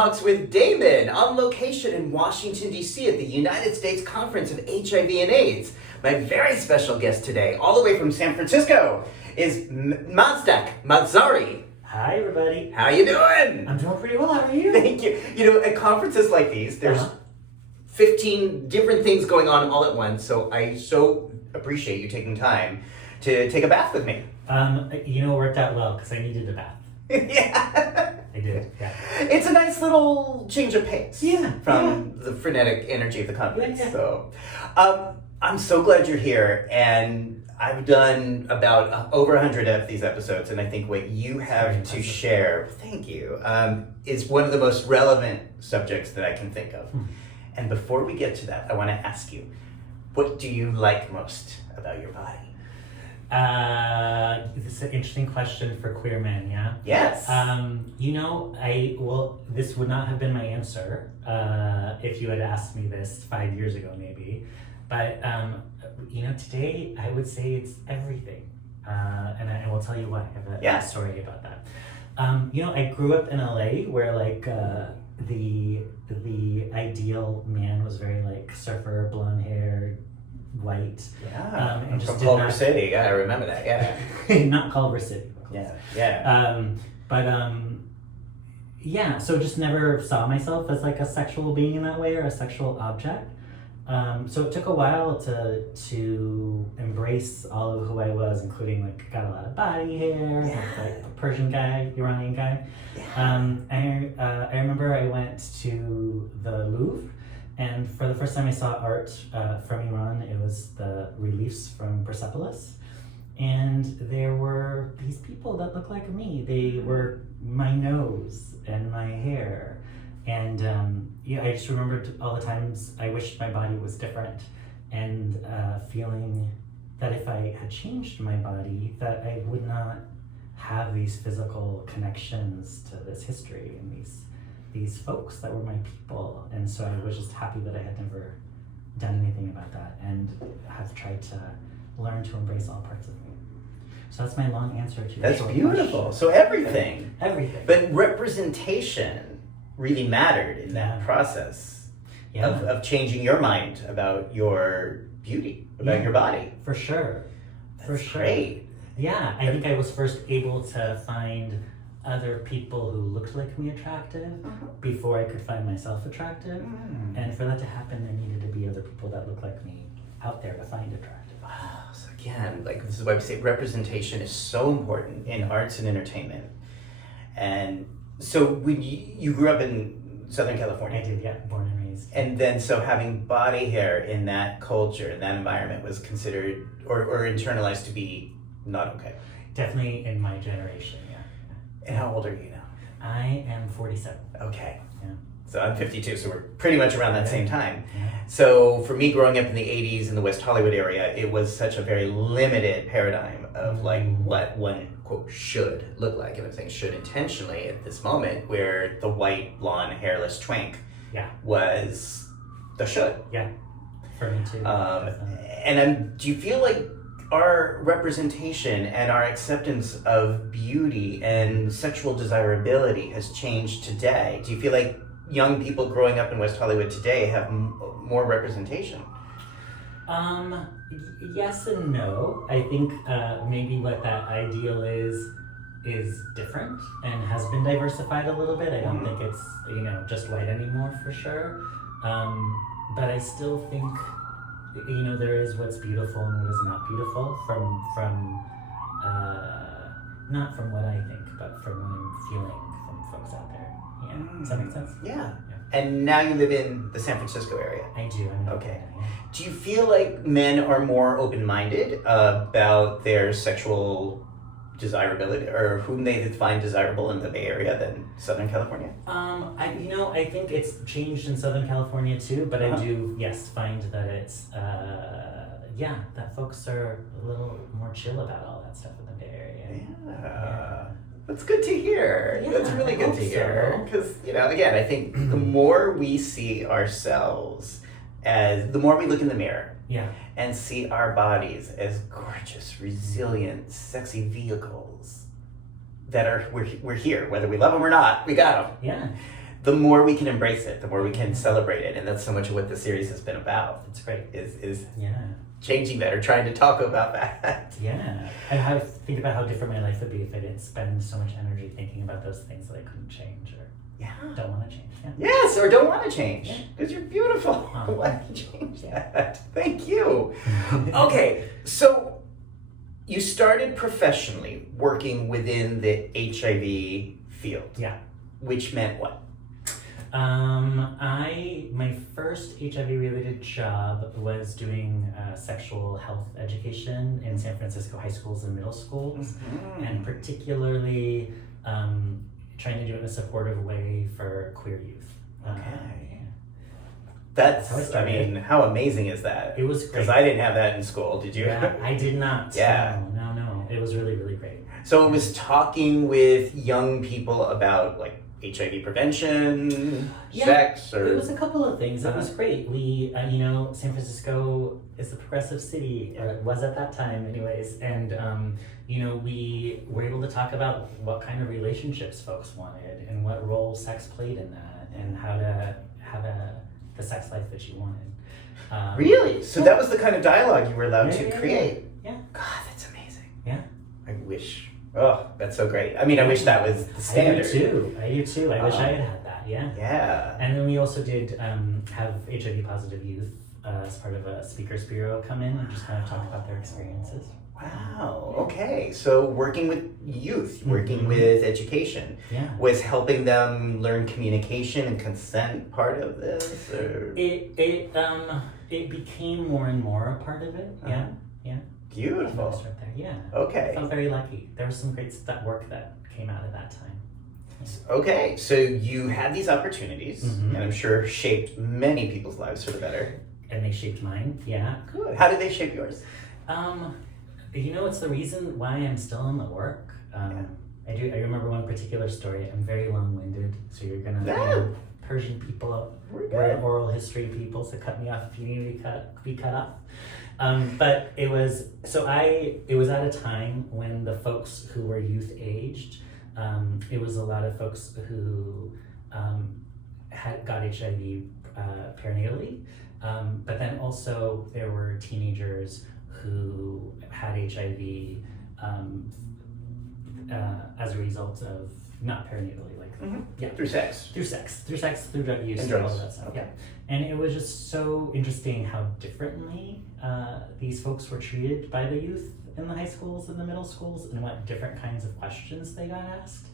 Talks with Damon on location in Washington, D.C. at the United States Conference of HIV and AIDS. My very special guest today, all the way from San Francisco, is Mazdak Mazarei. Hi, everybody. How you doing? I'm doing pretty well. How are you? Thank you. You know, at conferences like these, there's 15 different things going on all at once, so I so appreciate you taking time to take a bath with me. It worked out well because I needed a bath. Yeah. I did, yeah. It's a nice little change of pace from Yeah. the frenetic energy of the conference. Yeah. So, I'm so glad you're here, and I've done about over 100 of these episodes, and I think what you have to share, thank you, is one of the most relevant subjects that I can think of. And before we get to that, I want to ask you, what do you like most about your body? This is an interesting question for queer men, yeah? Yes. This would not have been my answer if you had asked me this 5 years ago, maybe. But, today I would say it's everything. And I will tell you why. I have a story about that. I grew up in LA where, the ideal man was very, surfer, blonde hair, white. Yeah, and just from Culver City. Yeah, I remember that. Yeah. Not Culver City. Yeah. So just never saw myself as a sexual being in that way or a sexual object. So it took a while to embrace all of who I was, including got a lot of body hair, a Persian guy, Iranian guy. I remember I went to the Louvre. And for the first time I saw art from Iran, it was the reliefs from Persepolis. And there were these people that looked like me. They were my nose and my hair. And I just remembered all the times I wished my body was different. And feeling that if I had changed my body, that I would not have these physical connections to this history and these folks that were my people. And so I was just happy that I had never done anything about that and have tried to learn to embrace all parts of me. So that's my long answer to your That's short beautiful. question. So everything. Everything. But representation really mattered in that process of changing your mind about your beauty, about your body. For sure. That's great. Yeah, I think I was first able to find other people who looked like me attractive before I could find myself attractive. And for that to happen, there needed to be other people that looked like me out there to find attractive. Wow. So again, this is why we say representation is so important in arts and entertainment. And so when you grew up in Southern California. I did, yeah, born and raised. And then so having body hair in that culture, in that environment was considered or internalized to be not okay. Definitely in my generation, yeah. And how old are you now? I am 47. Okay. Yeah. So I'm 52, so we're pretty much around that same time. Yeah. So for me, growing up in the 80s in the West Hollywood area, it was such a very limited paradigm of what one, quote, should look like. And I'm saying should intentionally at this moment, where the white, blonde, hairless twink was the should. Yeah, for me too. Do you feel like our representation and our acceptance of beauty and sexual desirability has changed today? Do you feel like young people growing up in West Hollywood today have more representation? Yes and no. I think maybe what that ideal is different and has been diversified a little bit. I don't think it's just white anymore for sure. But I still think there is what's beautiful and what is not beautiful from not from what I think, but from what I'm feeling from folks out there. Yeah, does that make sense? Yeah. And now you live in the San Francisco area. I do. Okay. Do you feel like men are more open-minded about their sexual desirability, or whom they find desirable in the Bay Area than Southern California? I think it's changed in Southern California too, but I do, find that it's, that folks are a little more chill about all that stuff in the Bay Area. Yeah. That's good to hear. Yeah, That's really good to hear. Because, again, I think the more we see ourselves the more we look in the mirror and see our bodies as gorgeous, resilient, sexy vehicles that we're here, whether we love them or not, we got them. Yeah. the more we can embrace it, the more we can celebrate it, and that's so much of what the series has been about. It's great. Is Yeah. changing that or trying to talk about that. Yeah. And how think about how different my life would be if I didn't spend so much energy thinking about those things that I couldn't change or don't want to change. Yeah. Yes, or don't want to change because you're beautiful. Uh-huh. Why don't you change that? Thank you. Okay, so you started professionally working within the HIV field. Yeah. Which meant what? My first HIV related job was doing sexual health education in San Francisco high schools and middle schools, and particularly trying to do it in a supportive way for queer youth. Okay. That's how it That's, I started. mean, how amazing is that? It was great. Because I didn't have that in school, did you? Yeah, I did not. Yeah. No. It was really, really great. So it was talking with young people about like HIV prevention, sex, or It was a couple of things. It was great. We, San Francisco is a progressive city, or it was at that time, anyways. And we were able to talk about what kind of relationships folks wanted and what role sex played in that, and how to have the sex life that you wanted. Really? So that was the kind of dialogue you were allowed to Yeah. create. Yeah. God, that's amazing. Yeah. I wish. Oh, that's so great. I mean, I wish that was the standard. I do too. I wish I had that. Yeah. Yeah. And then we also did have HIV positive youth as part of a speakers bureau come in and just kind of talk about their experiences. Wow. Okay. So working with youth, working with education, Yeah. was helping them learn communication and consent part of this, or It became more and more a part of it. Yeah. Yeah. beautiful. I'll start there. Yeah. I Okay. felt very lucky. There was some great work that came out of that time. Okay. So you had these opportunities, Mhm. and I'm sure shaped many people's lives for the better. And they shaped mine. Yeah. Good. How did they shape yours? It's the reason why I'm still in the work. I remember one particular story. I'm very long-winded, so you're gonna Persian people, we're oral history people, so cut me off if you need to be cut off. But it was at a time when the folks who were youth aged, it was a lot of folks who got HIV perinatally, but then also there were teenagers who had HIV as a result of not perinatally, Through sex. through drug use, And all drugs. of that stuff. Yeah, and it was just so interesting how differently these folks were treated by the youth in the high schools and the middle schools, and what different kinds of questions they got asked.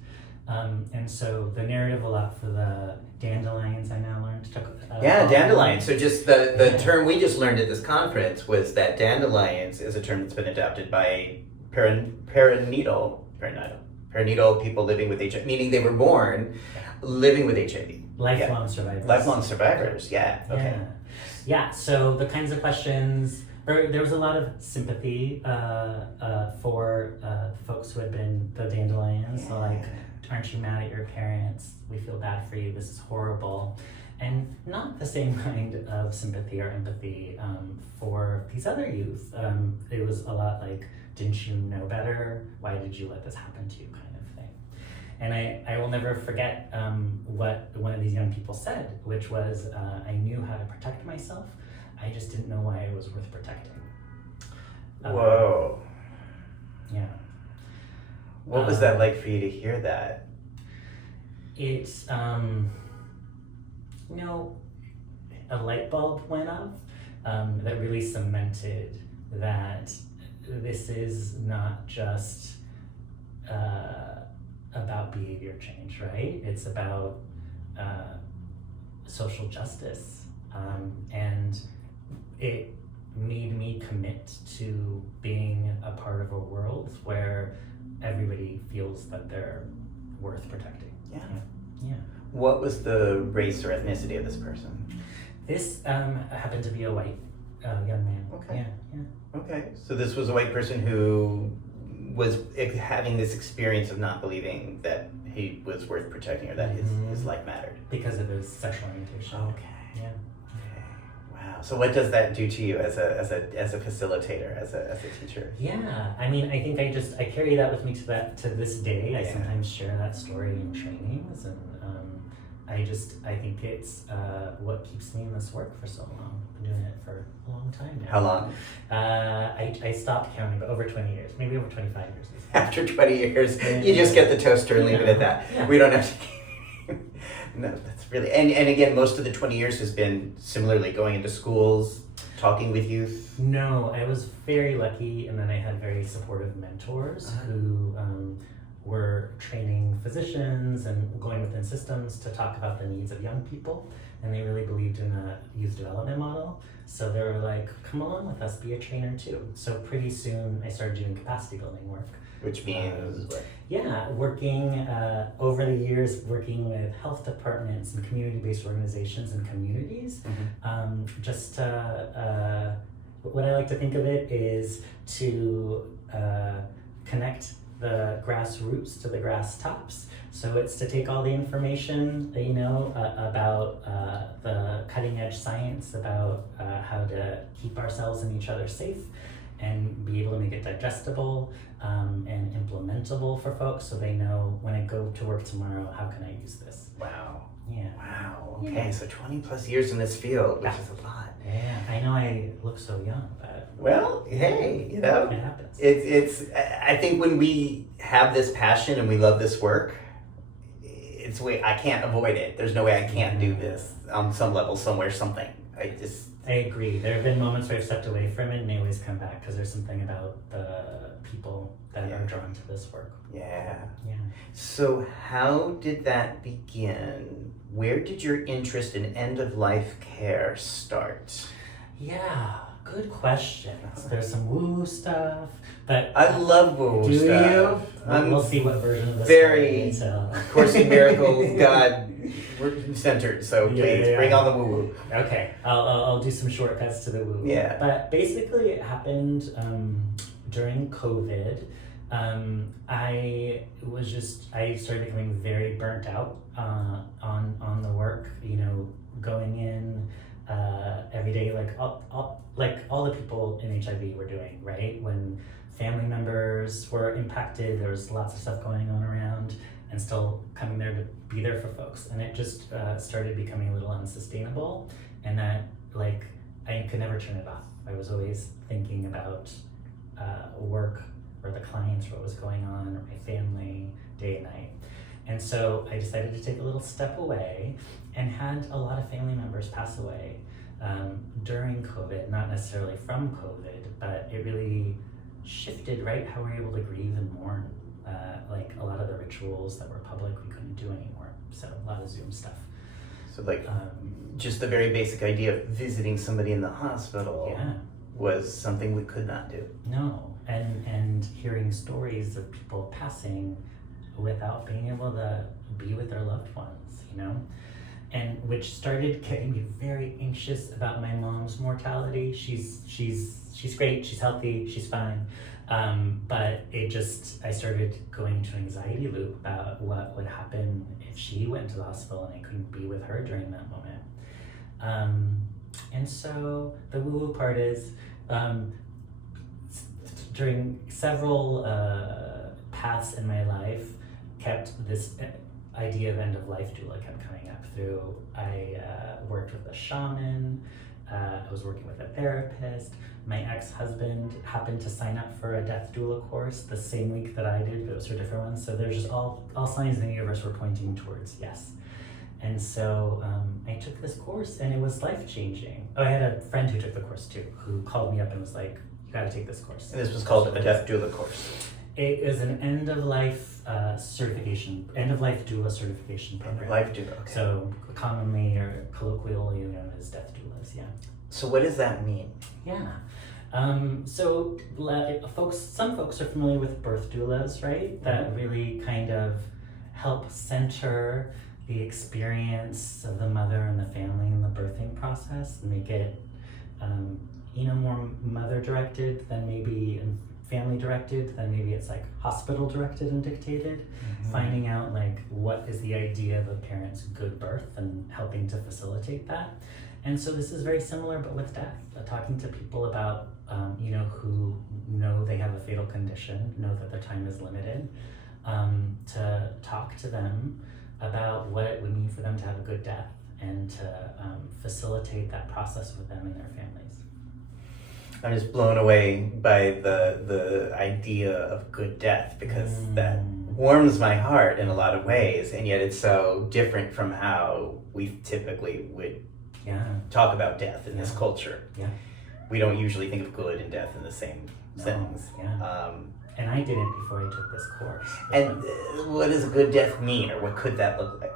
And so the narrative a lot for the dandelions I now learned took. Dandelions. So just the term we just learned at this conference was that dandelions is a term that's been adopted by perinatal people living with HIV, meaning they were born living with HIV. Lifelong survivors. Lifelong survivors, yeah. Okay. Yeah, so the kinds of questions, there was a lot of sympathy for folks who had been the dandelions. So like, aren't you mad at your parents? We feel bad for you. This is horrible. And not the same kind of sympathy or empathy for these other youth. It was a lot like, didn't you know better? Why did you let this happen to you, kind of thing. And I will never forget what one of these young people said, which was, I knew how to protect myself. I just didn't know why it was worth protecting. Whoa. Yeah. What was that like for you to hear that? It's, a light bulb went off that really cemented that this is not just about behavior change, right? It's about social justice. And it made me commit to being a part of a world where everybody feels that they're worth protecting. Yeah. What was the race or ethnicity of this person? This happened to be a white young man. Okay. Yeah. Okay, so this was a white person who was having this experience of not believing that he was worth protecting or that his life mattered. Because of his sexual orientation. Okay. Yeah. Okay. Wow. So what does that do to you as a facilitator, as a teacher? Yeah. I mean, I think I carry that with me to this day. I sometimes share that story in trainings, and I think it's what keeps me in this work for so long. I've been doing it for a long time now. How long? I stopped counting, but over 20 years, maybe over 25 years. After 20 years, you just get the toaster and leave it at that. Yeah. We don't have to. No, that's really. And again, most of the 20 years has been similarly going into schools, talking with youth. No, I was very lucky, and then I had very supportive mentors who were training physicians and going within systems to talk about the needs of young people, and they really believed in a youth development model. So they were like, come along with us, be a trainer too. So pretty soon I started doing capacity building work. Which means what? Yeah, working over the years, working with health departments and community-based organizations and communities. What I like to think of it is to connect the grassroots to the grass tops. So it's to take all the information, about the cutting edge science, about how to keep ourselves and each other safe, and be able to make it digestible and implementable for folks, so they know when I go to work tomorrow, how can I use this? Wow. Yeah. Wow. Okay, so 20 plus years in this field, which is a lot. Yeah, I know I look so young, but Well, hey, it happens. It's. I think when we have this passion and we love this work, it's way I can't avoid it. There's no way I can't do this on some level, somewhere, something. I agree. There have been moments where I've stepped away from it and I always come back because there's something about the people that are drawn to this work. Yeah. Yeah. So how did that begin? Where did your interest in end-of-life care start? Yeah, good question. There's some woo stuff, but I love woo do stuff. you? We'll see what version of this. Very Course in Miracles, God centered. So please bring on the woo-woo. Okay, I'll do some shortcuts to the woo. Yeah. But basically, it happened during COVID. I started becoming very burnt out on the work. Going in every day, like all the people in HIV were doing, right? When family members were impacted, there was lots of stuff going on around, and still coming there to be there for folks. And it just started becoming a little unsustainable, and that I could never turn it off. I was always thinking about work or the clients, what was going on, or my family, day and night. And so I decided to take a little step away, and had a lot of family members pass away during COVID, not necessarily from COVID, but it really shifted, right? How we're able to grieve and mourn. A lot of the rituals that were public, we couldn't do anymore. So a lot of Zoom stuff. So just the very basic idea of visiting somebody in the hospital was something we could not do. No, and hearing stories of people passing without being able to be with their loved ones, and which started getting me very anxious about my mom's mortality. She's great, she's healthy, she's fine. But I started going to an anxiety loop about what would happen if she went to the hospital and I couldn't be with her during that moment. And so the woo-woo part is, during several paths in my life, kept this idea of end-of-life doula kept coming up through. I worked with a shaman. I was working with a therapist. My ex-husband happened to sign up for a death doula course the same week that I did, but it was for different ones. So there's just all signs in the universe were pointing towards yes. And so I took this course, and it was life-changing. Oh, I had a friend who took the course too, who called me up and was like, you gotta take this course. And this was called a death doula course. It is an end-of-life certification, end-of-life doula certification program. Life doula, okay. So commonly or colloquially known as death doulas, yeah. So what does that mean? Yeah. Some folks are familiar with birth doulas, right? That really kind of help center the experience of the mother and the family in the birthing process, and make it, more mother-directed than maybe family-directed, than maybe it's hospital-directed and dictated. Mm-hmm. Finding out what is the idea of a parent's good birth and helping to facilitate that. And so this is very similar, but with death. Talking to people about, who know they have a fatal condition, know that their time is limited, to talk to them about what it would mean for them to have a good death and to facilitate that process with them and their families. I'm just blown away by the idea of good death, because that warms my heart in a lot of ways, and yet it's so different from how we typically would talk about death in this culture. Yeah. We don't usually think of good and death in the same sentence. Yeah. And I didn't before I took this course. And what does a good death mean, or what could that look like?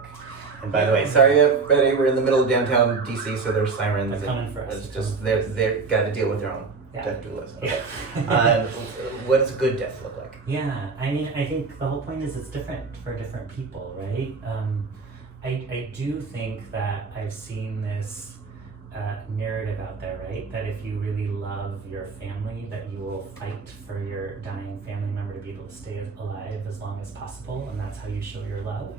And by the way, sorry everybody, we're in the middle of downtown DC, so there's sirens. They're coming for us. It's just they've got to deal with their own death doulas. Okay. What does a good death look like? Yeah, I mean, I think the whole point is it's different for different people, right? I do think that I've seen this narrative out there, right? That if you really love your family, that you will fight for your dying family member to be able to stay alive as long as possible, and that's how you show your love.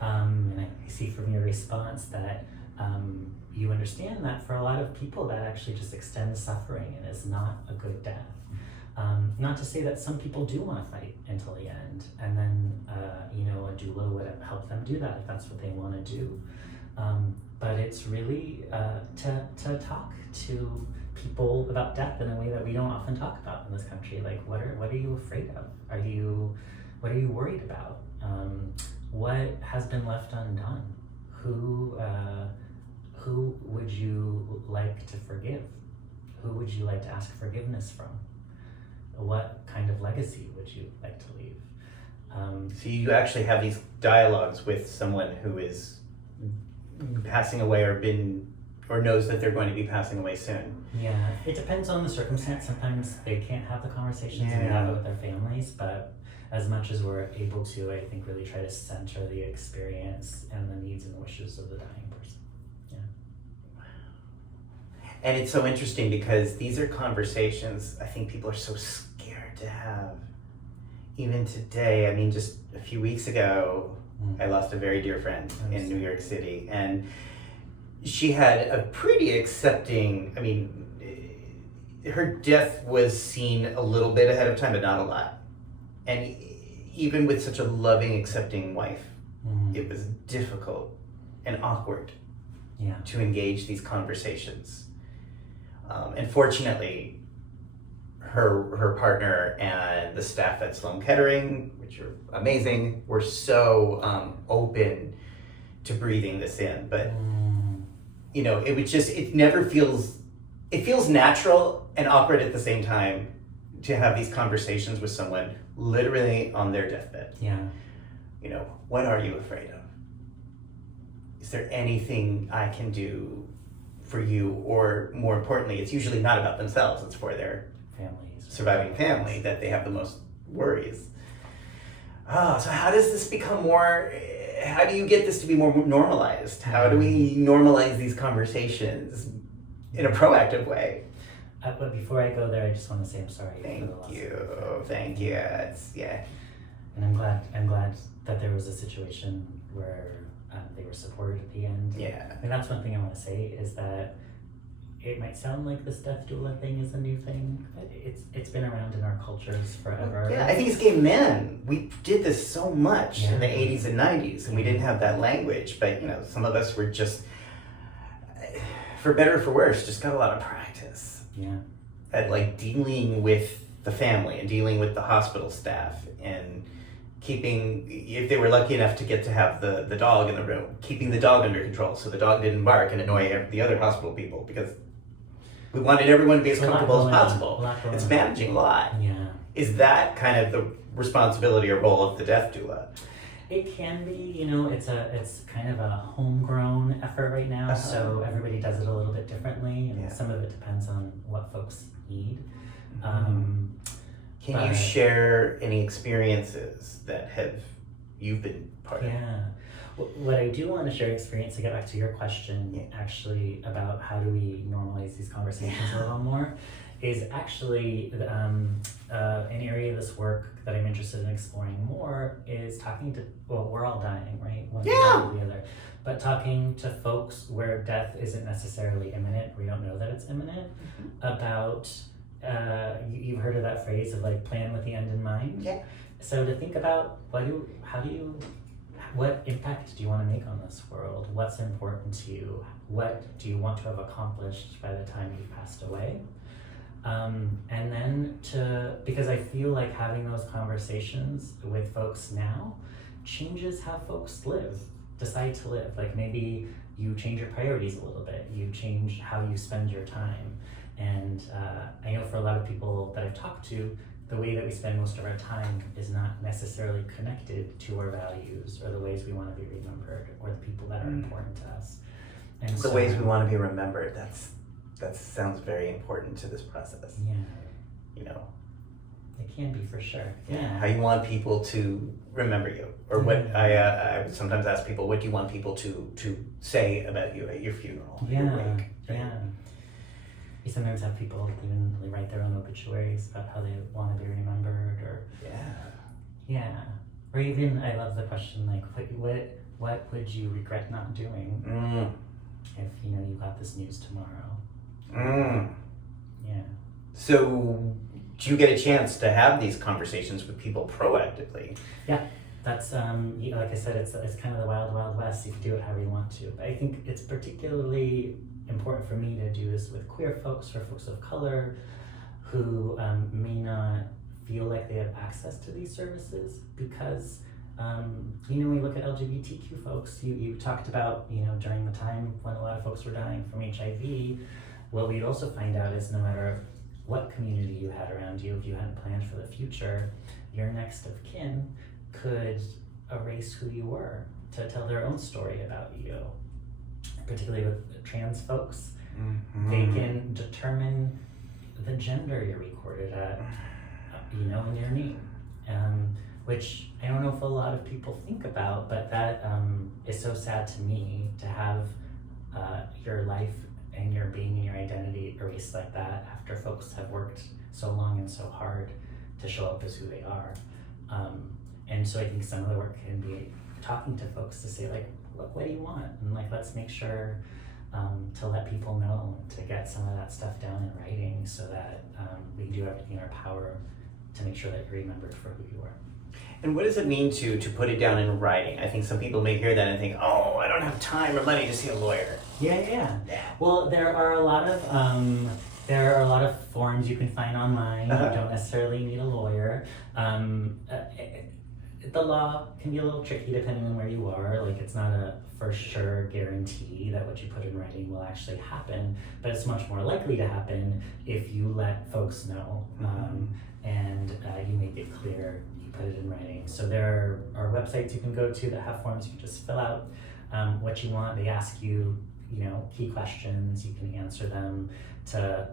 And I see from your response that you understand that for a lot of people that actually just extends suffering and is not a good death. Not to say that some people do want to fight until the end, and then a doula would help them do that if that's what they want to do. But it's really to talk to people about death in a way that we don't often talk about in this country. Like, what are you afraid of? What are you worried about? What has been left undone? Who would you like to forgive? Who would you like to ask forgiveness from? What kind of legacy would you like to leave? So you actually have these dialogues with someone who is passing away or knows that they're going to be passing away soon. Yeah, it depends on the circumstance. Sometimes they can't have the conversations and they have it with their families, but as much as we're able to, I think really try to center the experience and the needs and wishes of the dying person. Yeah. And it's so interesting because these are conversations I think people are so scared to have. Even today, I mean, just a few weeks ago, I lost a very dear friend in New York City, and she had a pretty accepting, I mean, her death was seen a little bit ahead of time, but not a lot. And even with such a loving, accepting wife, it was difficult and awkward to engage these conversations. And fortunately, her partner and the staff at Sloan Kettering, which are amazing, were so open to breathing this in. But it feels natural and awkward at the same time to have these conversations with someone literally on their deathbed. What are you afraid of? Is there anything I can do for you? Or more importantly, it's usually not about themselves, it's for their surviving family that they have the most worries. So how does this become more, how do you get this to be more normalized? How do we normalize these conversations in a proactive way? But before I go there, I just want to say I'm sorry. Thank you. And I'm glad that there was a situation where they were supported at the end. Yeah. And that's one thing I want to say is that it might sound like this death doula thing is a new thing, but it's been around in our cultures forever. Yeah, I think as gay men, we did this so much in the 80s and 90s, and we didn't have that language, but some of us were just, for better or for worse, just got a lot of practice at like dealing with the family and dealing with the hospital staff and keeping, if they were lucky enough to get to have the dog in the room, keeping the dog under control so the dog didn't bark and annoy the other hospital people, because we wanted everyone to be as comfortable as possible. It's managing a lot. Yeah. Is that kind of the responsibility or role of the death doula? It can be, it's kind of a homegrown effort right now, so everybody does it a little bit differently, and some of it depends on what folks need. Can you share any experiences that you've been part of? Yeah. What I do want to share experience, to get back to your question, actually, about how do we normalize these conversations a little more, is actually an area of this work that I'm interested in exploring more is talking to, we're all dying, right? One or the other. But talking to folks where death isn't necessarily imminent, we don't know that it's imminent, about, you've heard of that phrase of like plan with the end in mind? Yeah. So to think about how what impact do you want to make on this world? What's important to you? What do you want to have accomplished by the time you've passed away? And then because I feel like having those conversations with folks now changes how folks decide to live. Like maybe you change your priorities a little bit, you change how you spend your time. And I know for a lot of people that I've talked to, the way that we spend most of our time is not necessarily connected to our values or the ways we want to be remembered or the people that are important to us. And The ways we want to be remembered, that sounds very important to this process. Yeah. You know, It can be for sure. how you want people to remember you, or what I would sometimes ask people, what do you want people to say about you at your funeral, your wake? Right? Yeah. You sometimes have people even write their own obituaries about how they want to be remembered, or or even I love the question like, what would you regret not doing if you got this news tomorrow? Yeah. So, do you get a chance to have these conversations with people proactively? Yeah, that's like I said, it's kind of the wild, wild west. You can do it however you want to. But I think it's particularly important for me to do this with queer folks or folks of color who may not feel like they have access to these services because we look at LGBTQ folks. You talked about during the time when a lot of folks were dying from HIV. What we'd also find out is no matter what community you had around you, if you hadn't planned for the future, your next of kin could erase who you were to tell their own story about you. Particularly with trans folks, they can determine the gender you're recorded at, in your name, which I don't know if a lot of people think about, but that is so sad to me to have your life and your being and your identity erased like that after folks have worked so long and so hard to show up as who they are. And so I think some of the work can be talking to folks to say like, look, what do you want? And like, let's make sure to let people know, to get some of that stuff down in writing so that we can do everything in our power to make sure that you're remembered for who you are. And what does it mean to put it down in writing? I think some people may hear that and think, oh, I don't have time or money to see a lawyer. Yeah. Well, there are a lot of forms you can find online. You don't necessarily need a lawyer. The law can be a little tricky depending on where you are. Like, it's not a for sure guarantee that what you put in writing will actually happen, but it's much more likely to happen if you let folks know and you make it clear, you put it in writing. So there are websites you can go to that have forms you can just fill out what you want. They ask you, key questions, you can answer them to,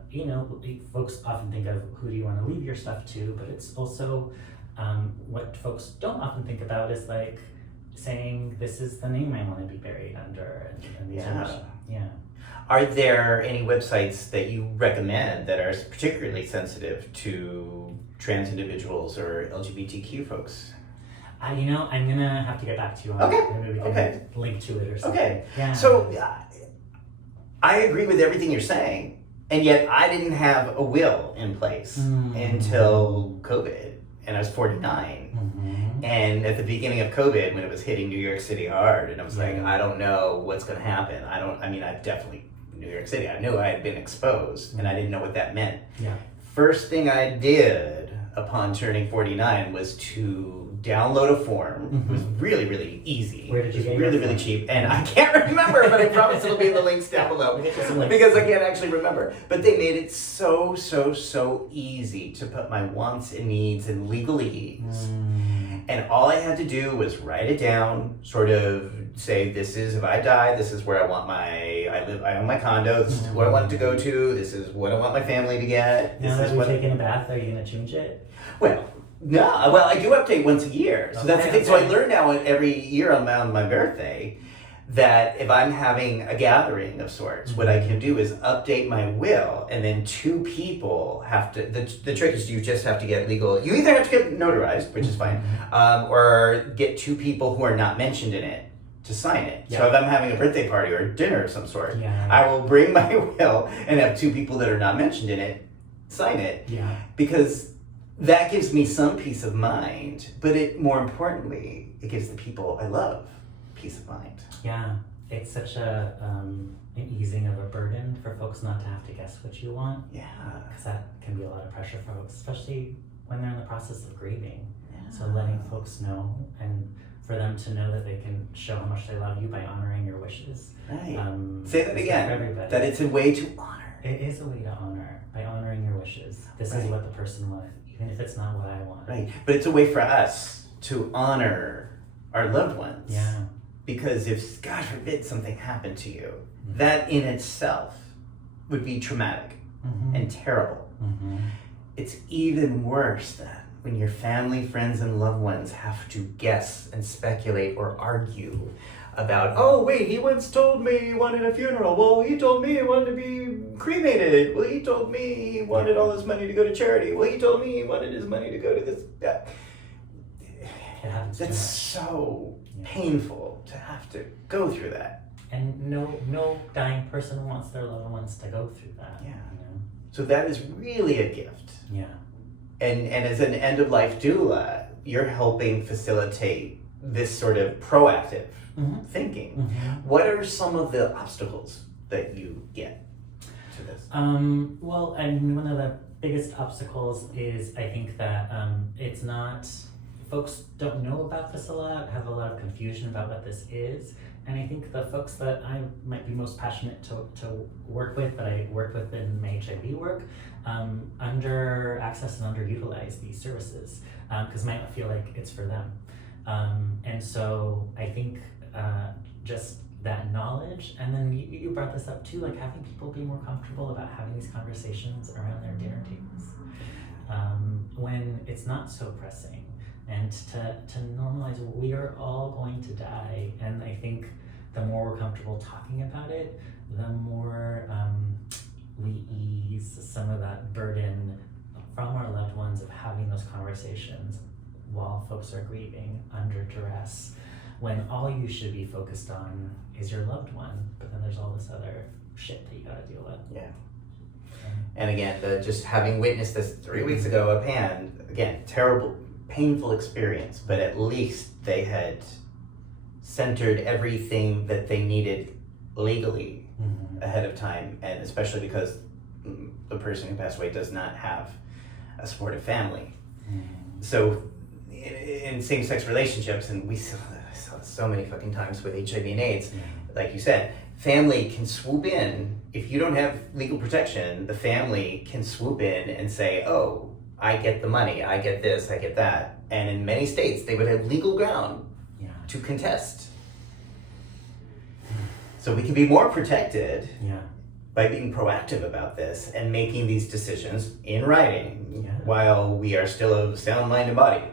folks often think of who do you want to leave your stuff to, but it's also what folks don't often think about is like saying, this is the name I want to be buried under. And these Are there any websites that you recommend that are particularly sensitive to trans individuals or LGBTQ folks? I'm going to have to get back to you on that. Maybe we can link to it or something. Okay. Yeah. So I agree with everything you're saying, and yet I didn't have a will in place until COVID. And I was 49. And at the beginning of COVID, when it was hitting New York City hard, and I was like, I don't know what's going to happen. I definitely, New York City, I knew I had been exposed, and I didn't know what that meant. Yeah. First thing I did upon turning 49 was to download a form. It was really, really easy. Where did you get it was really, really cheap. And I can't remember, but I promise it'll be in the links down below. Because I can't actually remember. But they made it so easy to put my wants and needs and legalese. And all I had to do was write it down, sort of say, this is, if I die, this is where I want I own my condo, this is who I want it to go to, this is what I want my family to get. Now that you're taking a bath, are you going to change it? Well, no. Well, I do update once a year. So that's the thing. So I learn now every year on my birthday that if I'm having a gathering of sorts, what I can do is update my will, and then two people have to, the trick is you just have to get legal, you either have to get notarized, which is fine, or get two people who are not mentioned in it to sign it. So if I'm having a birthday party or dinner of some sort, I will bring my will and have two people that are not mentioned in it sign it. Because that gives me some peace of mind, but more importantly, it gives the people I love peace of mind. Yeah, it's such an easing of a burden for folks not to have to guess what you want. Yeah. Because that can be a lot of pressure for folks, especially when they're in the process of grieving. Yeah. So letting folks know, and for them to know that they can show how much they love you by honoring your wishes. Right. Say that again. For everybody. That it's a way to honor. It is a way to honor, by honoring your wishes. This is what the person wanted, even if it's not what I want. Right. But it's a way for us to honor our loved ones. Yeah. Because if, God forbid, something happened to you, that in itself would be traumatic and terrible. It's even worse then when your family, friends, and loved ones have to guess and speculate or argue about, oh, wait, he once told me he wanted a funeral. Well, he told me he wanted to be cremated. Well, he told me he wanted all his money to go to charity. Well, he told me he wanted his money to go to this. That's so painful to have to go through that. And no dying person wants their loved ones to go through that. Yeah. You know? So that is really a gift. Yeah. And as an end-of-life doula, you're helping facilitate this sort of proactive thinking. What are some of the obstacles that you get to this? Well, and one of the biggest obstacles is, I think that it's not, folks don't know about this a lot, have a lot of confusion about what this is. And I think the folks that I might be most passionate to work with, that I work with in my HIV work, under access and underutilize these services because might not feel like it's for them. And so I think just that knowledge, and then you brought this up too, like having people be more comfortable about having these conversations around their dinner tables when it's not so pressing. And to normalize, we are all going to die. And I think the more we're comfortable talking about it, the more we ease some of that burden from our loved ones of having those conversations while folks are grieving under duress, when all you should be focused on is your loved one, but then there's all this other shit that you gotta deal with. Yeah. And again, just having witnessed this 3 weeks ago up hand, again, terrible, painful experience, but at least they had centered everything that they needed legally ahead of time, and especially because the person who passed away does not have a supportive family. So in same-sex relationships, and I saw this so many fucking times with HIV and AIDS, like you said, family can swoop in. If you don't have legal protection, the family can swoop in and say, oh, I get the money, I get this, I get that. And in many states, they would have legal ground to contest. So we can be more protected by being proactive about this and making these decisions in writing while we are still of sound mind and body.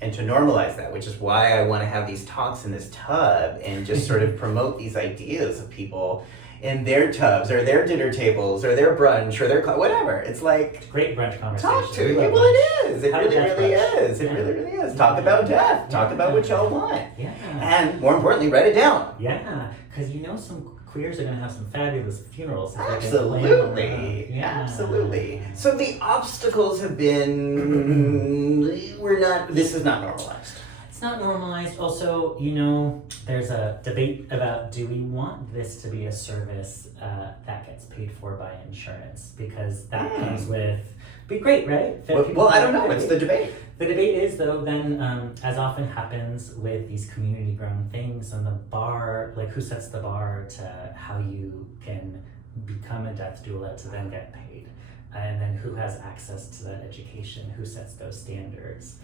And to normalize that, which is why I want to have these talks in this tub and just sort of promote these ideas of people in their tubs or their dinner tables or their brunch or their whatever. It's like great brunch conversation. Talk to you. Well, it is. It really is. It really, really is. Talk about death. Talk about what y'all want. Yeah. And more importantly, write it down. Yeah, because you know some queers are going to have some fabulous funerals. Absolutely. Absolutely. So the obstacles have been, this is not normalized. It's not normalized. Also, you know, there's a debate about, do we want this to be a service that gets paid for by insurance? Because that comes with, be great, right? Well, I don't know. What's the debate? The debate is, though, then, as often happens with these community-grown things, and the bar, like who sets the bar to how you can become a death doula to then get paid? And then who has access to that education? Who sets those standards?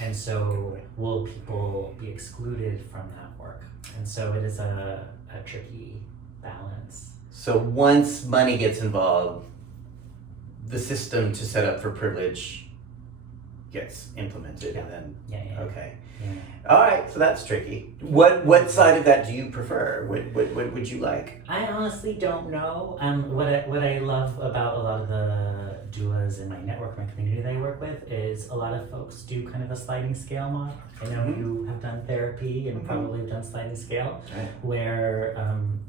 And so will people be excluded from that work? And so it is a tricky balance. So once money gets involved, the system to set up for privilege gets implemented and then okay. All right, so that's tricky. What side of that do you prefer? What would you like? I honestly don't know. What I love about a lot of the doulas in my network, my community that I work with, is a lot of folks do kind of a sliding scale model. I know you have done therapy and probably have done sliding scale, where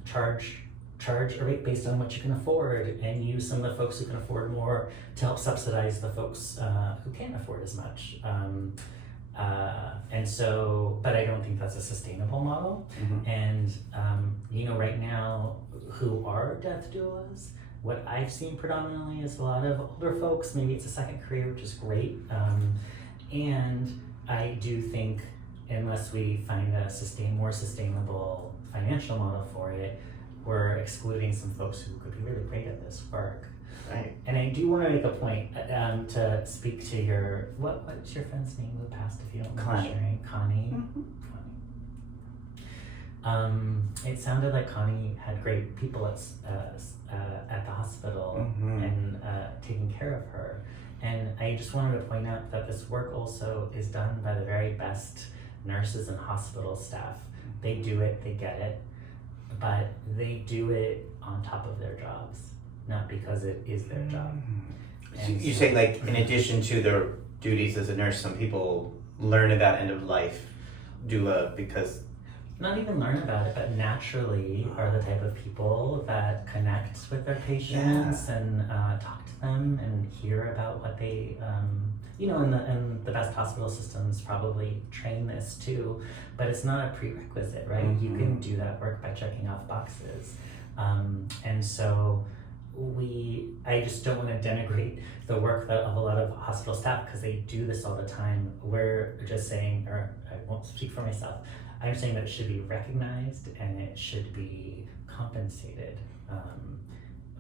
charge charge a rate based on what you can afford and use some of the folks who can afford more to help subsidize the folks who can't afford as much. And so, but I don't think that's a sustainable model. And, right now, who are death doulas, what I've seen predominantly is a lot of older folks. Maybe it's a second career, which is great. And I do think unless we find a more sustainable financial model for it, we're excluding some folks who could be really great at this work. Right. And I do want to make a point to speak to your, what's your friend's name who passed, if you don't mind sharing? Connie. It sounded like Connie had great people at the hospital and taking care of her. And I just wanted to point out that this work also is done by the very best nurses and hospital staff. They do it, they get it, but they do it on top of their jobs, not because it is their job. So you say, like, in addition to their duties as a nurse, some people learn about end of life doula because... Not even learn about it, but naturally are the type of people that connect with their patients and talk to them and hear about what they, and the best hospital systems probably train this too, but it's not a prerequisite, right? You can do that work by checking off boxes. And so I just don't want to denigrate the work of a lot of hospital staff because they do this all the time. We're just saying, or I won't speak for myself, I'm saying that it should be recognized and it should be compensated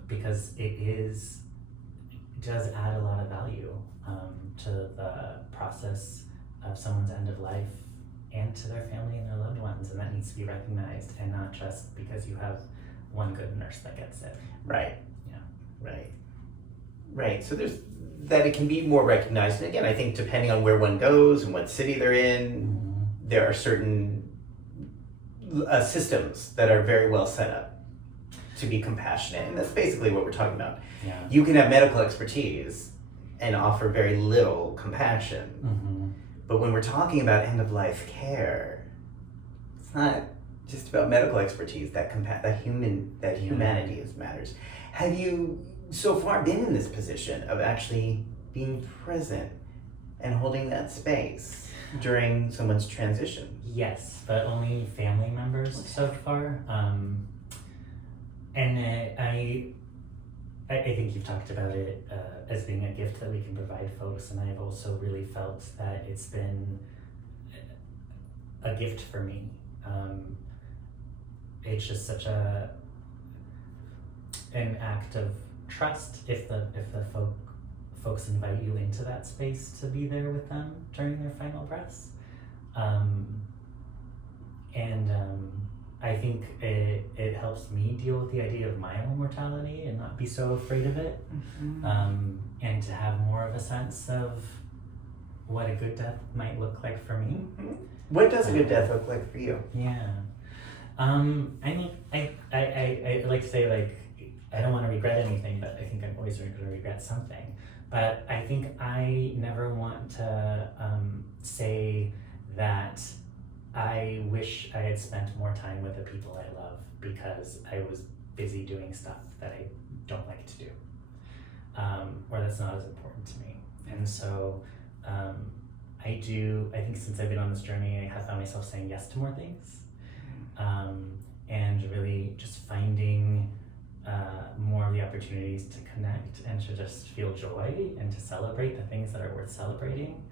because it does add a lot of value to the process of someone's end of life and to their family and their loved ones, and that needs to be recognized and not just because you have one good nurse that gets it. Right. Yeah. Right. So there's that it can be more recognized. And again, I think depending on where one goes and what city they're in, there are certain systems that are very well set up to be compassionate. And that's basically what we're talking about. Yeah. You can have medical expertise and offer very little compassion. But when we're talking about end-of-life care, it's not just about medical expertise. That humanity matters. Have you so far been in this position of actually being present and holding that space during someone's transition? Yes, but only family members so far. And I think you've talked about it as being a gift that we can provide folks, and I've also really felt that it's been a gift for me. It's just such an act of trust if the folks invite you into that space to be there with them during their final breaths. I think it helps me deal with the idea of my own mortality and not be so afraid of it, and to have more of a sense of what a good death might look like for me. What does a good death look like for you? Yeah. I mean, I like to say, like, I don't want to regret anything, but I think I'm always going to regret something. But I think I never want to say that I wish I had spent more time with the people I love because I was busy doing stuff that I don't like to do, or that's not as important to me. And so I think since I've been on this journey, I have found myself saying yes to more things, and really just finding more of the opportunities to connect and to just feel joy and to celebrate the things that are worth celebrating,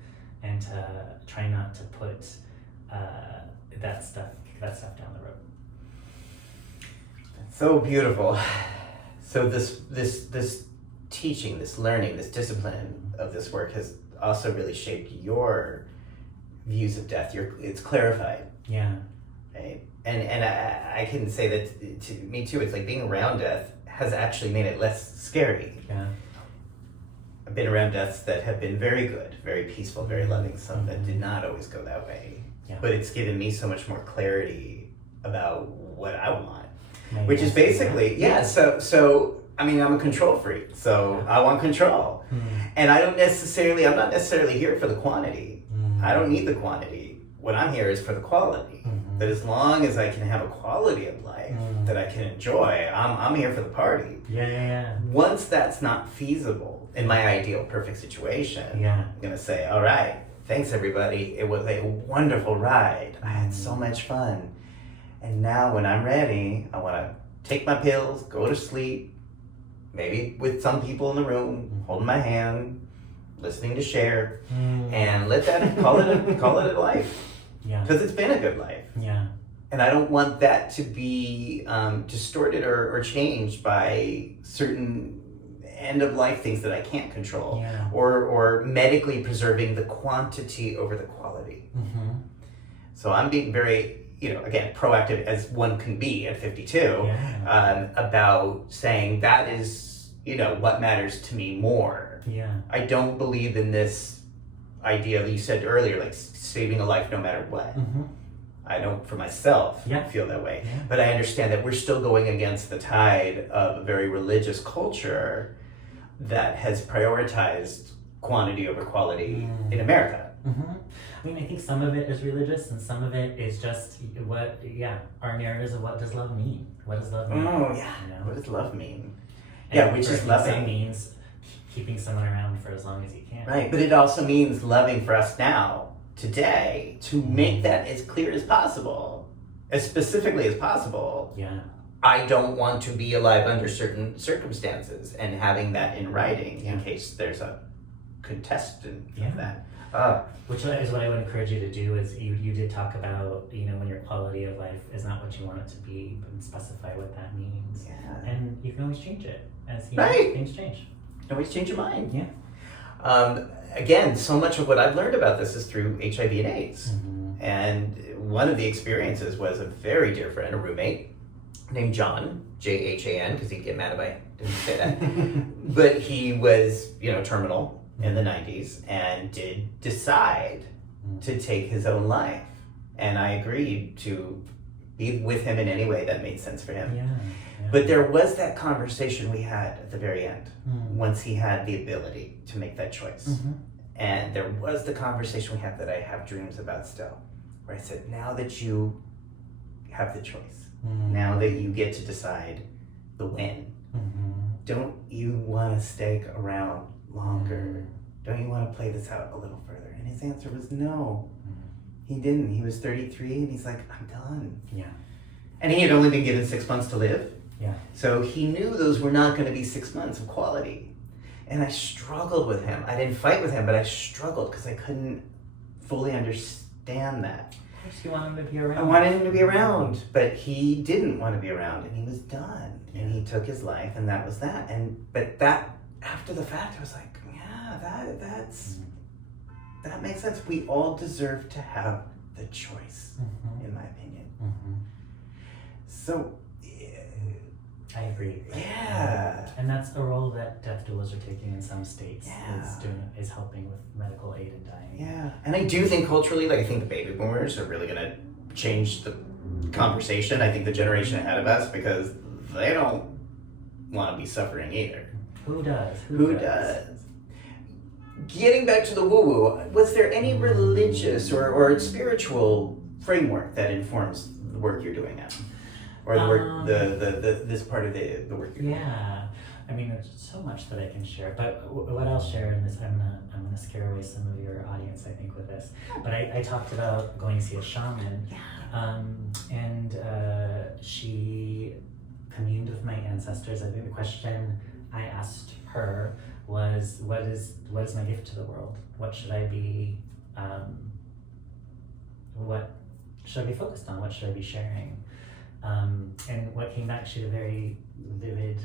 and to try not to put that stuff down the road. So beautiful. So this teaching, this learning, this discipline of this work has also really shaped your views of death. It's clarified. Yeah. Right. And I can say that to me too. It's like being around death has actually made it less scary. Yeah. I've been around deaths that have been very good, very peaceful, very loving. Some that did not always go that way. Yeah. But it's given me so much more clarity about what I want, which is basically, so I mean, I'm a control freak, so I want control. And I'm not necessarily here for the quantity. I don't need the quantity. What I'm here is for the quality. That as long as I can have a quality of life that I can enjoy, I'm here for the party. Yeah. Once that's not feasible in my ideal perfect situation, Yeah. I'm gonna say, all right, thanks everybody. It was a wonderful ride. I had so much fun. And now when I'm ready, I wanna take my pills, go to sleep, maybe with some people in the room, holding my hand, listening to Cher, and let that call it a life. Yeah. Because it's been a good life. Yeah. And I don't want that to be distorted or changed by certain end of life things that I can't control, or medically preserving the quantity over the quality. So I'm being very, again, proactive as one can be at 52 about saying that is, what matters to me more. I don't believe in this idea that you said earlier, like saving a life no matter what. I don't, for myself, feel that way. But I understand that we're still going against the tide of a very religious culture that has prioritized quantity over quality in America. I mean, I think some of it is religious and some of it is just our narratives of what does love mean. What does love mean? Oh, yeah. What does love mean? And which is loving. Means keeping someone around for as long as you can. Right, but it also means loving for us now, today, to make that as clear as possible, as specifically as possible. I don't want to be alive under certain circumstances, and having that in writing in case there's a contestant of that. Which is what I would encourage you to do. Is you did talk about when your quality of life is not what you want it to be, but specify what that means. And you can always change it as things change. You can always change your mind. Again, so much of what I've learned about this is through HIV and AIDS. And one of the experiences was a very dear friend, a roommate named John, J-H-A-N, because he'd get mad if I didn't say that. But he was, terminal in the 90s and did decide to take his own life. And I agreed to be with him in any way that made sense for him. But there was that conversation we had at the very end, once he had the ability to make that choice. And there was the conversation we had that I have dreams about still, where I said, now that you have the choice, now that you get to decide the when, don't you want to stick around longer? Don't you want to play this out a little further? And his answer was no. He didn't. He was 33 and he's like, I'm done. And he had only been given 6 months to live. So he knew those were not going to be 6 months of quality. And I struggled with him. I didn't fight with him, but I struggled because I couldn't fully understand that. Of course you want him to be around. I wanted him to be around, but he didn't want to be around, and he was done. And he took his life, and that was that. But that, after the fact, I was like, that makes sense. We all deserve to have the choice, in my opinion. So, I agree. And that's a role that death doulas are taking in some states. Is helping with medical aid and dying. And I do think culturally, I think the baby boomers are really going to change the conversation. I think the generation ahead of us, because they don't want to be suffering either. Who does? Who does? Getting back to the woo-woo, was there any religious or spiritual framework that informs the work you're doing now? Or the work, this part of the work you're doing? I mean, there's so much that I can share, but what I'll share in this, I'm gonna scare away some of your audience, I think, with this. But I talked about going to see a shaman, and she communed with my ancestors. I think the question I asked her was, what is my gift to the world? What should I be? What should I be focused on? What should I be sharing? And what came back, she had a very vivid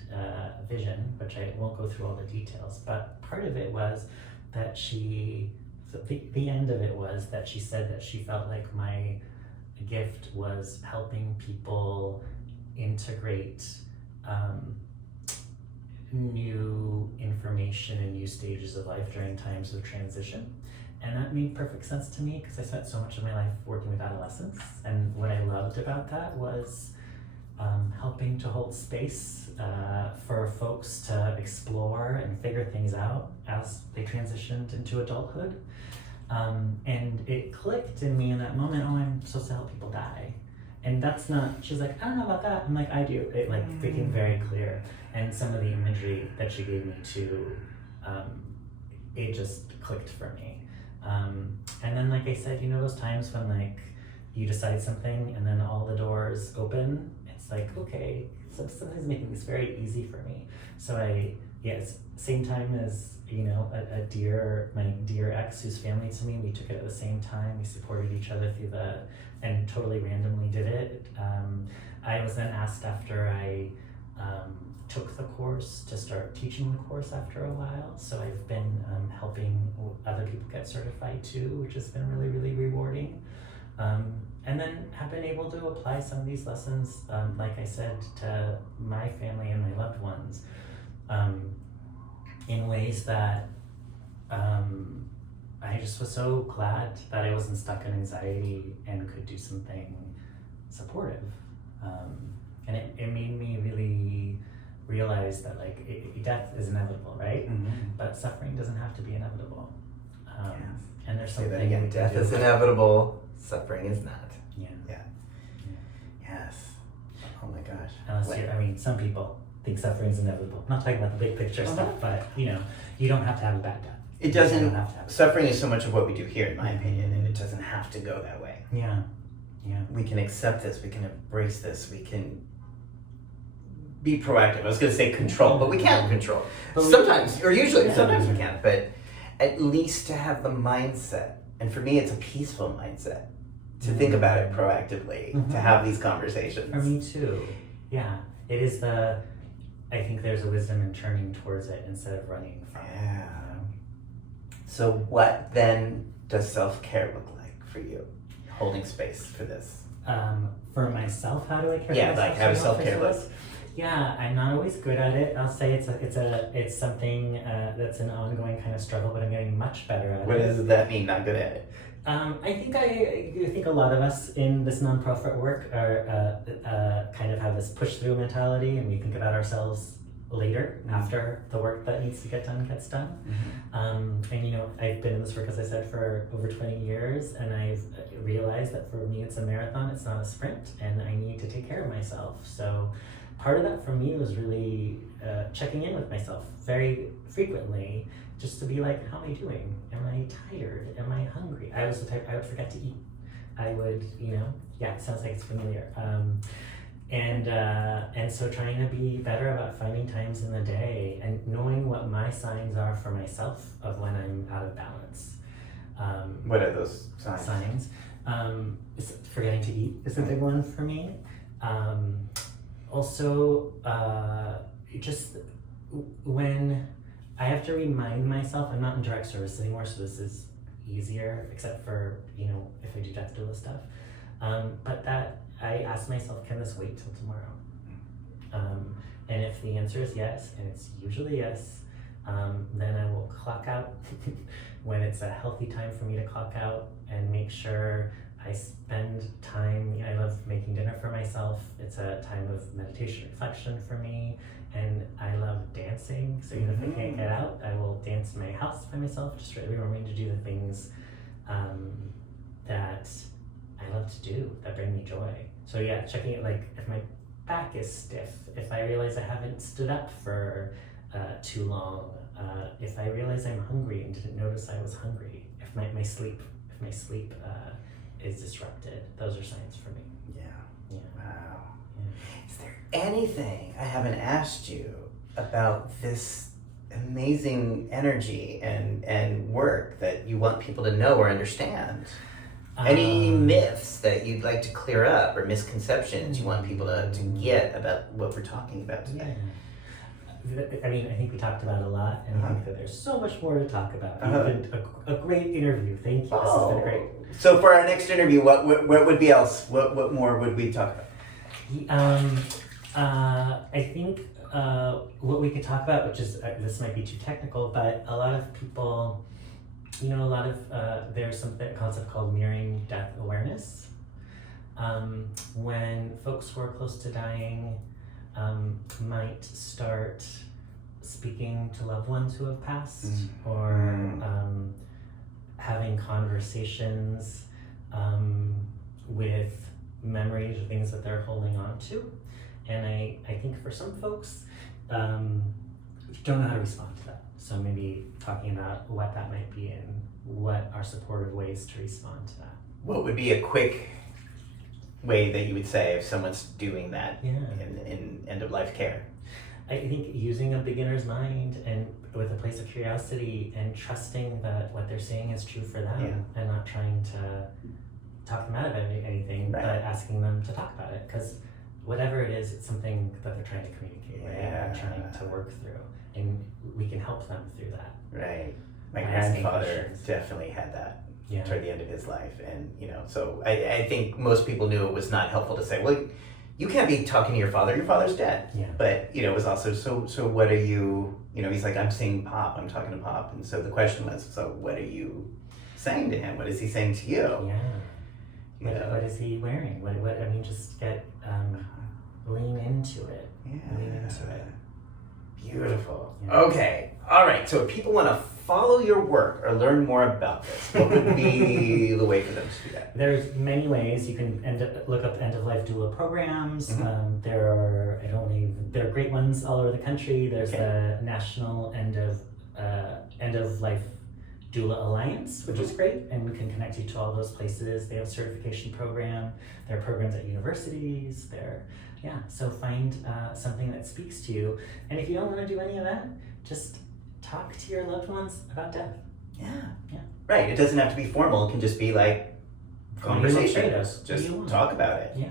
vision, which I won't go through all the details, but part of it was that the end of it was that she said that she felt like my gift was helping people integrate new information and new stages of life during times of transition. And that made perfect sense to me because I spent so much of my life working with adolescents. And what I loved about that was helping to hold space for folks to explore and figure things out as they transitioned into adulthood. And it clicked in me in that moment, oh, I'm supposed to help people die. And that's not, she's like, I don't know about that. I'm like, I do. It like became very clear. And some of the imagery that she gave me too, it just clicked for me. And then, like I said, you know those times when like you decide something and then all the doors open? It's like, okay, so something's making this very easy for me. So same time as, you know, my dear ex who's family to me, we took it at the same time. We supported each other through and totally randomly did it. I was then asked after I took the course to start teaching the course after a while. So I've been helping other people get certified too, which has been really, really rewarding. And then have been able to apply some of these lessons, like I said, to my family and my loved ones in ways that I just was so glad that I wasn't stuck in anxiety and could do something supportive. And it made me really realize that like death is inevitable, right? But suffering doesn't have to be inevitable. And there's something that again, death is inevitable, suffering is not. Yes. Oh my gosh. Unless some people think suffering is inevitable. I'm not talking about the big picture stuff, but you know, you don't have to have a bad death. It doesn't. Suffering is so much of what we do here, in my opinion, and it doesn't have to go that way. Yeah. We can accept this. We can embrace this. We can be proactive. I was going to say control, but we can't control. But sometimes, or usually, sometimes we can. But at least to have the mindset, and for me, it's a peaceful mindset to think about it proactively, to have these conversations. For me too. Yeah, it is I think there's a wisdom in turning towards it instead of running from it. Yeah. So what then does self-care look like for you? Holding space for this. For myself, how do I care for myself? Yeah, like how does self-care look? Yeah, I'm not always good at it. I'll say it's something that's an ongoing kind of struggle, but I'm getting much better at it. What does that mean, not good at it? I think a lot of us in this nonprofit work are kind of have this push through mentality, and we think about ourselves later after the work that needs to get done gets done. And you know, I've been in this work, as I said, for over 20 years, and I've realized that for me it's a marathon, it's not a sprint, and I need to take care of myself. So part of that for me was really checking in with myself very frequently, just to be like, how am I doing? Am I tired? Am I hungry? I was the type, I would forget to eat. I would, it sounds like it's familiar. And so trying to be better about finding times in the day and knowing what my signs are for myself of when I'm out of balance. What are those signs? Forgetting to eat is a big one for me. Also, just when I have to remind myself, I'm not in direct service anymore, so this is easier, except for, if I do death doula stuff. But that I ask myself, can this wait till tomorrow? And if the answer is yes, and it's usually yes, then I will clock out when it's a healthy time for me to clock out and make sure I spend time. I love making dinner for myself. It's a time of meditation, reflection for me, and I love dancing. So even if I can't get out, I will dance in my house by myself, just to remind me to do the things that I love to do, that bring me joy. So yeah, checking it, like if my back is stiff, if I realize I haven't stood up for too long, if I realize I'm hungry and didn't notice I was hungry, if my sleep is disrupted, those are signs for me. Yeah. Wow. Yeah. Is there anything I haven't asked you about this amazing energy and work that you want people to know or understand? Any myths that you'd like to clear up or misconceptions you want people to get about what we're talking about today? Yeah. I think we talked about a lot, and I think that there's so much more to talk about. You've been a great interview. Thank you. This has been great. So for our next interview, what would be else? What more would we talk about? I think what we could talk about, which is this might be too technical, but a lot of people, there's a concept called mirroring death awareness. When folks who are close to dying might start speaking to loved ones who have passed, or having conversations with memories or things that they're holding on to. And I think for some folks, don't know how to respond to that. So maybe talking about what that might be and what are supportive ways to respond to that. What would be a quick way that you would say if someone's doing that in end-of-life care? I think using a beginner's mind and with a place of curiosity and trusting that what they're saying is true for them and not trying to talk them out of anything, but asking them to talk about it. Because whatever it is, it's something that they're trying to communicate, right? And trying to work through. And we can help them through that. Right. My By asking grandfather questions. definitely had that Yeah. toward the end of his life. And, so I think most people knew it was not helpful to say, well, you can't be talking to your father's dead. Yeah. But, it was also, so what are you, he's like, I'm seeing Pop, I'm talking to Pop. And so the question was, so what are you saying to him? What is he saying to you? Yeah. What is he wearing? Just get, lean into it. Yeah. Lean into it. Beautiful. Yeah. Okay. All right. So if people want to follow your work or learn more about this, what would be the way for them to do that? There's many ways. You can look up end-of-life doula programs. There are great ones all over the country. There's the National End-of-Life Doula Alliance, which is great, and we can connect you to all those places. They have a certification program. There are programs at universities. So find something that speaks to you. And if you don't want to do any of that, just talk to your loved ones about death. Yeah. Right. It doesn't have to be formal. It can just be like conversation. Just talk about it. Yeah.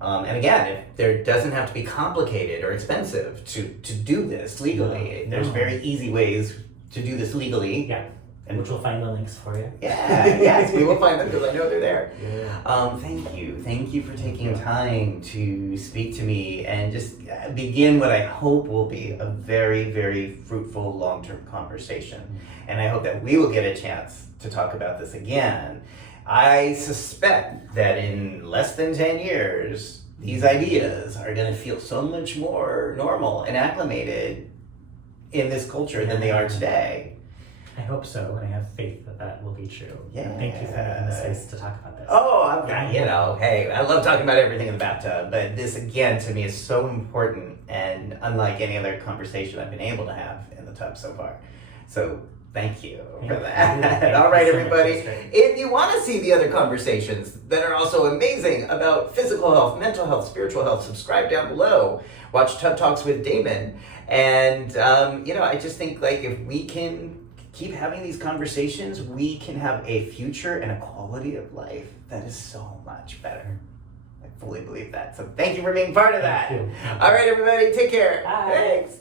And again, there doesn't have to be complicated or expensive to do this legally. No. There's very easy ways to do this legally. Yeah. And which we'll find the links for you. yes, we will find them because I know they're there. Yeah. Thank you for taking time to speak to me and just begin what I hope will be a very, very fruitful long-term conversation. And I hope that we will get a chance to talk about this again. I suspect that in less than 10 years, these ideas are going to feel so much more normal and acclimated in this culture than they are today. I hope so, and I have faith that that will be true. Yeah. Thank you for making the space to talk about this. Oh, hey, I love talking about everything in the bathtub, but this again to me is so important and unlike any other conversation I've been able to have in the tub so far. So thank you for that. All right, everybody. If you want to see the other conversations that are also amazing about physical health, mental health, spiritual health, subscribe down below. Watch Tub Talks with Damon. And, I just think like if we can keep having these conversations, we can have a future and a quality of life that is so much better. I fully believe that. So thank you for being part of that. Thank you. All right, everybody, take care. Bye. Thanks.